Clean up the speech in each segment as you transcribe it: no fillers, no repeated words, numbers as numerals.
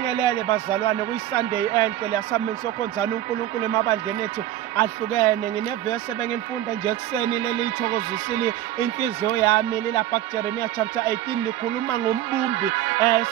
Sibingelele bazalwane kuyiSunday enhle leyasamini sokhonzana uNkulunkulu emabandleni ethu ahlukene. Nginevesi ebengifunda nje ekuseni leli ithokozisile inhliziyo yami lilapha kuJeremiya chapter 18 likhuluma ngombumbi.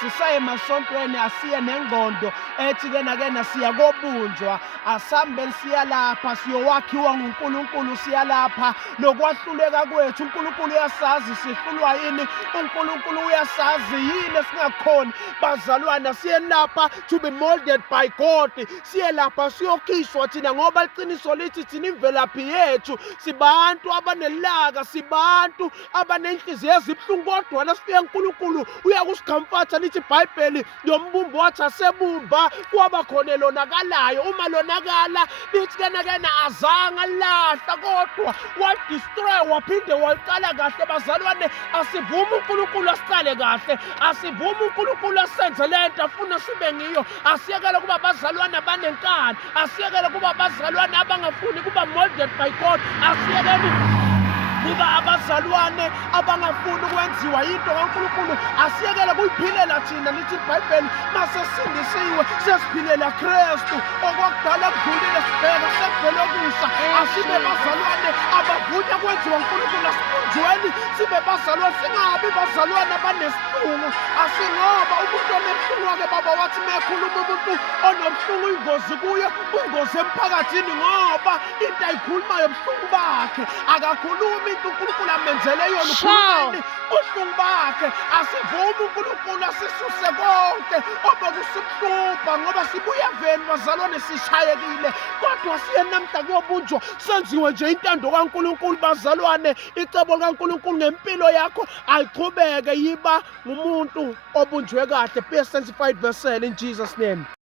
Sisaye emasontweni asiye nengqondo ethi kena siya kobunjwa, asambe siya lapha siyowakhiwa nguNkulunkulu, siya lapha nokwahluleka kwethu. uNkulunkulu uyasazi sihlulwa yini, uNkulunkulu uyasazi yini esingakhoni. Bazalwana, siye lapha to be molded by God, siye lapha siyokhishwa thina ngoba iqiniso lithi thina imvelaphi yethu sibantu abanelaka, sibantu abanenhliziyo ezibuhlungu, kodwa nasifika uNkulunkulu uyakusigamfatha. Lithi iBhayibheli yombumbi wathi asebumba kwaba khona elonakalayo. Uma lonakala lithi kena azange alahla, kodwa wadestroy waphinde waqala kahle. Bazalwane, asivuma uNkulunkulu asiqale kahle, asivuma uNkulunkulu asenze lento afuna sibe ngiyo. Asiyekele kuba bazalwane abanenkani, asiyekele kuba bazalwane abangafuni kuba molded by God, asiyekele kuba abazalwane abangafuni ukwenziwa yinto kaNkulunkulu, asiyekele kuyiphilela thina. Lithi iBhayibheli masesindisiwe sesiphilela Kristu, okwakudala kudlulile sibheka sekuvele okusa. Asibe bazalwane abavunya kwenziwa uNkulunkulu, asibunjweni sibe bazalwane, singabi bazalwane abanesihlungu. Asingoba umuntu onebuhlungu wake baba wathi mekhuluma umuntu onobuhlungu ingozi kuye, ingozi emphakathini, ngoba into ayikhulumayo ebuhlungu bakhe. Akakhulumi into uNkulunkulu amenzele yona, ukhulumeni ubuhlungu bakhe. Asivumi uNkulunkulu asisuse konke obekusibhlupha, ngoba sibuye eveni bazalwane sishayekile, kodwa siye namhla kuyobunjwa senziwe nje intando kaNkulunkulu. Bazalwane, icebo likaNkulunkulu ngempilo yakho aliqhubeke yiba ngumuntu obunjwe kahle. Be sanctified vessel in Jesus' name.